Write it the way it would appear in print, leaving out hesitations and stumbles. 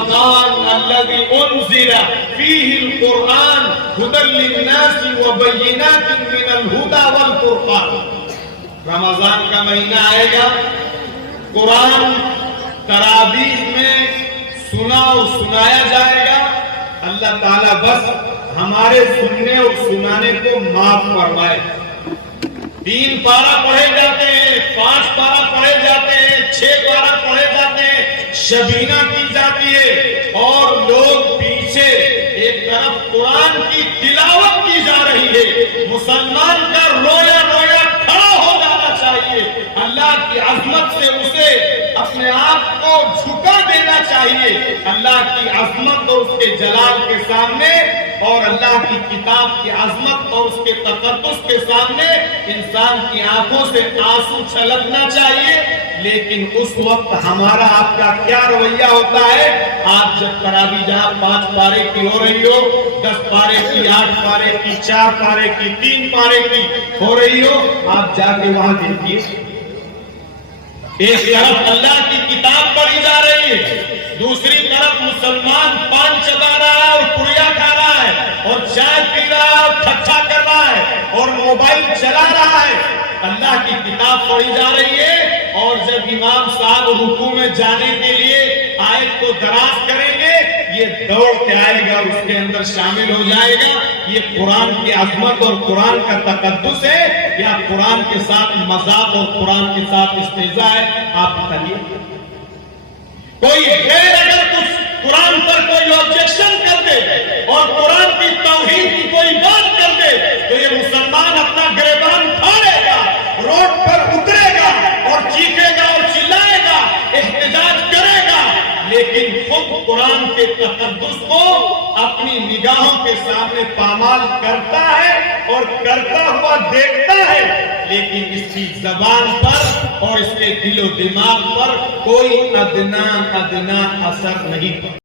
رمضان الذي انزل فيه القرآن هدى للناس وبينات من الهدى والفرقان. رمضان کا مہینہ آئے گا، قرآن تراویح میں سنا اور سنایا جائے گا. اللہ تعالیٰ بس ہمارے سننے اور سنانے کو معاف فرمائے. 3 پارہ پڑھے جاتے ہیں، 5 پارہ پڑھے جاتے ہیں، 6 پارہ پڑھے جاتے ہیں، شبینہ کی جاتی ہے اور لوگ پیچھے ایک طرف قرآن کی تلاوت کی جا رہی ہے. مسلمان کا رویا رویا کھڑا ہو جانا چاہیے. اللہ کی عظمت سے اسے اپنے آپ کو جھکا دینا چاہیے. اللہ کی عظمت اور اس کے جلال کے سامنے اور اللہ کی کتاب کی عظمت اور اس کے تقدس کے سامنے انسان کی آنکھوں سے آنسو چھلکنا چاہیے. لیکن اس وقت ہمارا آپ کا کیا رویہ ہوتا ہے؟ آپ جب تراویح جہاں 5 پارے کی ہو رہی ہو، 10 پارے کی، 8 پارے کی، 4 پارے کی، 3 پارے کی ہو رہی ہو، آپ جا کے وہاں دیکھیے، ایک طرف اللہ کی کتاب پڑھی جا رہی ہے، دوسری طرف مسلمان پان چبا رہا ہے اور پڑیا کھا رہا ہے اور چائے پی رہا ہے اور ٹھٹھا کر رہا ہے اور موبائل چلا رہا ہے. اللہ کی کتاب پڑھی جا رہی ہے اور جب امام صاحب رکوع میں جانے کے لیے آیت کو دراز کریں گے، یہ دوڑ کے آئے گا، اس کے اندر شامل ہو جائے گا. یہ قرآن کی عظمت اور قرآن کا تقدس ہے یا قرآن کے ساتھ مذاق اور قرآن کے ساتھ استہزاء ہے؟ آپ بتائیے. کوئی غیر اگر کچھ قرآن پر کوئی آبجیکشن کر دے اور قرآن کی توحید کی کوئی بات کر دے تو یہ مسلمان اپنا گریبان پھاڑے گا، روڈ پر اترے گا اور چیخے گا اور چلائے گا، احتجاج کرے گا. لیکن خود قرآن کے تقدس کو اپنی نگاہوں کے سامنے پامال کرتا ہے اور کرتا ہوا دیکھتا ہے، لیکن اس کی زبان پر اور اس کے دل و دماغ پر کوئی ادنا اثر نہیں پڑتا.